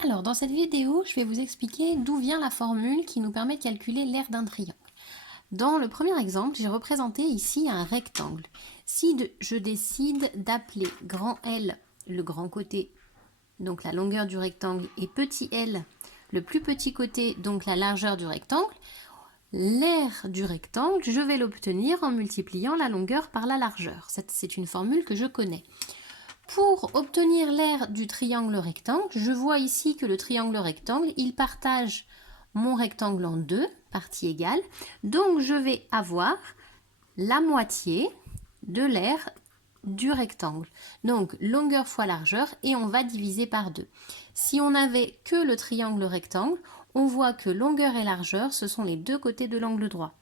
Alors, dans cette vidéo, je vais vous expliquer d'où vient la formule qui nous permet de calculer l'aire d'un triangle. Dans le premier exemple, j'ai représenté ici un rectangle. Si je décide d'appeler grand L le grand côté, donc la longueur du rectangle, et petit l le plus petit côté, donc la largeur du rectangle, l'aire du rectangle, je vais l'obtenir en multipliant la longueur par la largeur. C'est une formule que je connais. Pour obtenir l'aire du triangle rectangle, je vois ici que le triangle rectangle, il partage mon rectangle en deux parties égales. Donc je vais avoir la moitié de l'aire du rectangle. Donc longueur fois largeur et on va diviser par 2. Si on n'avait que le triangle rectangle, on voit que longueur et largeur, ce sont les deux côtés de l'angle droit.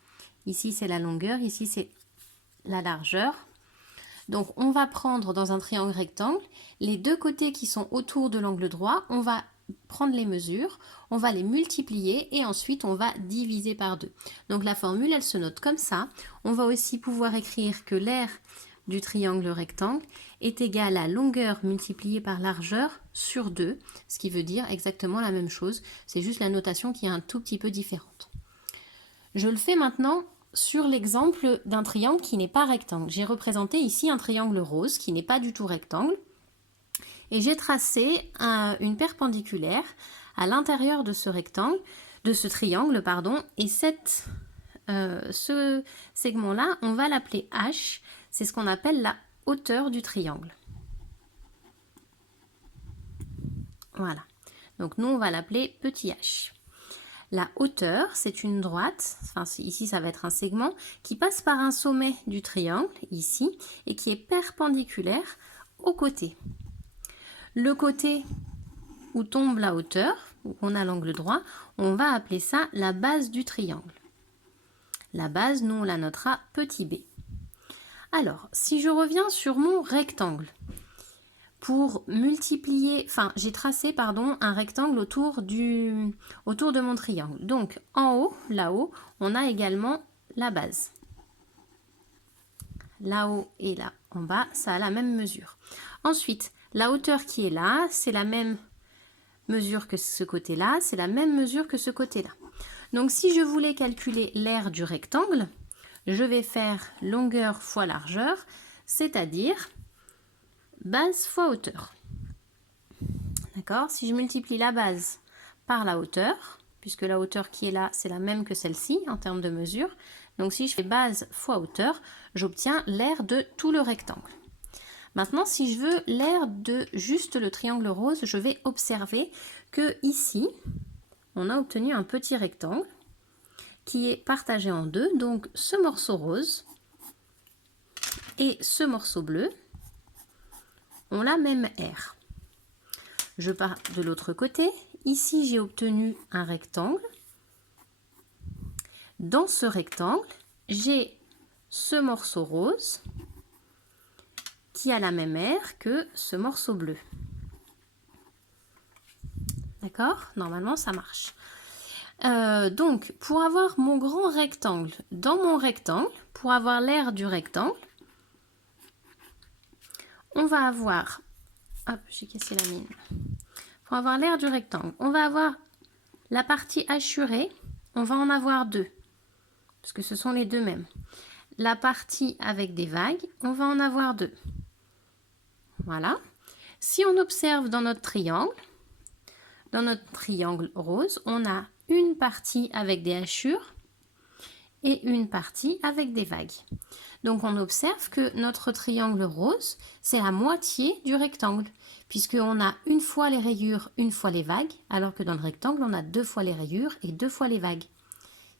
Ici c'est la longueur, ici c'est la largeur. Donc on va prendre dans un triangle rectangle les deux côtés qui sont autour de l'angle droit, on va prendre les mesures, on va les multiplier et ensuite on va diviser par 2. Donc la formule elle se note comme ça. On va aussi pouvoir écrire que l'aire du triangle rectangle est égale à longueur multipliée par largeur sur 2, ce qui veut dire exactement la même chose, c'est juste la notation qui est un tout petit peu différente. Je le fais maintenant sur l'exemple d'un triangle qui n'est pas rectangle. J'ai représenté ici un triangle rose qui n'est pas du tout rectangle et j'ai tracé une perpendiculaire à l'intérieur de ce rectangle, de ce triangle, pardon, et ce segment-là, on va l'appeler H, c'est ce qu'on appelle la hauteur du triangle. Voilà, donc nous on va l'appeler petit h. La hauteur, c'est une droite, enfin ici ça va être un segment, qui passe par un sommet du triangle, ici, et qui est perpendiculaire au côté. Le côté où tombe la hauteur, où on a l'angle droit, on va appeler ça la base du triangle. La base, nous on la notera petit b. Alors, si je reviens sur mon rectangle, pour multiplier, enfin j'ai tracé un rectangle autour de mon triangle. Donc en haut, là-haut, on a également la base. Là-haut et là en bas, ça a la même mesure. Ensuite, la hauteur qui est là, c'est la même mesure que ce côté-là, c'est la même mesure que ce côté-là. Donc si je voulais calculer l'aire du rectangle, je vais faire longueur fois largeur, c'est-à-dire base fois hauteur. D'accord? Si je multiplie la base par la hauteur, puisque la hauteur qui est là, c'est la même que celle-ci en termes de mesure, donc si je fais base fois hauteur, j'obtiens l'aire de tout le rectangle. Maintenant, si je veux l'aire de juste le triangle rose, je vais observer que ici, on a obtenu un petit rectangle qui est partagé en deux, donc ce morceau rose et ce morceau bleu ont la même aire. Je pars de l'autre côté. Ici, j'ai obtenu un rectangle. Dans ce rectangle, j'ai ce morceau rose qui a la même aire que ce morceau bleu. D'accord? Normalement, ça marche. Donc, pour avoir mon grand rectangle, dans mon rectangle, pour avoir l'aire du rectangle, on va avoir... Hop, j'ai cassé la mine. Pour avoir l'aire du rectangle, on va avoir la partie hachurée, on va en avoir deux, parce que ce sont les deux mêmes. La partie avec des vagues, on va en avoir deux. Voilà. Si on observe dans notre triangle rose, on a une partie avec des hachures et une partie avec des vagues. Donc on observe que notre triangle rose, c'est la moitié du rectangle, puisqu'on a une fois les rayures, une fois les vagues, alors que dans le rectangle, on a deux fois les rayures et deux fois les vagues.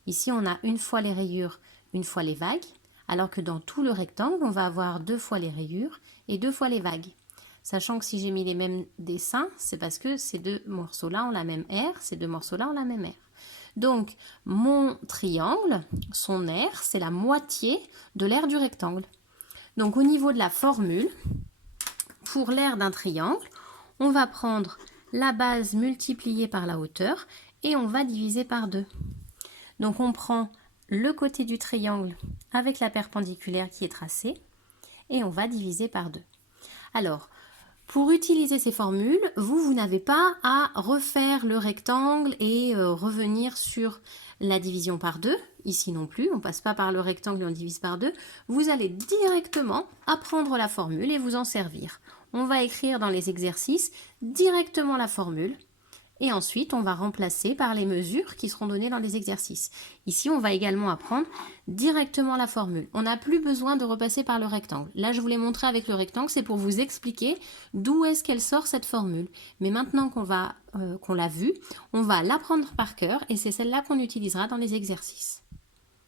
Ici, on a une fois les rayures, une fois les vagues, alors que dans tout le rectangle, on va avoir deux fois les rayures et deux fois les vagues. Sachant que si j'ai mis les mêmes dessins, c'est parce que ces deux morceaux-là ont la même aire, ces deux morceaux-là ont la même aire. Donc, mon triangle, son aire, c'est la moitié de l'aire du rectangle. Donc, au niveau de la formule, pour l'aire d'un triangle, on va prendre la base multipliée par la hauteur et on va diviser par 2. Donc, on prend le côté du triangle avec la perpendiculaire qui est tracée et on va diviser par 2. Alors, Pour utiliser ces formules, vous n'avez pas à refaire le rectangle et revenir sur la division par 2. Ici non plus, on ne passe pas par le rectangle et on divise par 2. Vous allez directement apprendre la formule et vous en servir. On va écrire dans les exercices directement la formule. Et ensuite, on va remplacer par les mesures qui seront données dans les exercices. Ici, on va également apprendre directement la formule. On n'a plus besoin de repasser par le rectangle. Là, je vous l'ai montré avec le rectangle, c'est pour vous expliquer d'où est-ce qu'elle sort cette formule. Mais maintenant qu'on l'a vue, on va l'apprendre par cœur et c'est celle-là qu'on utilisera dans les exercices.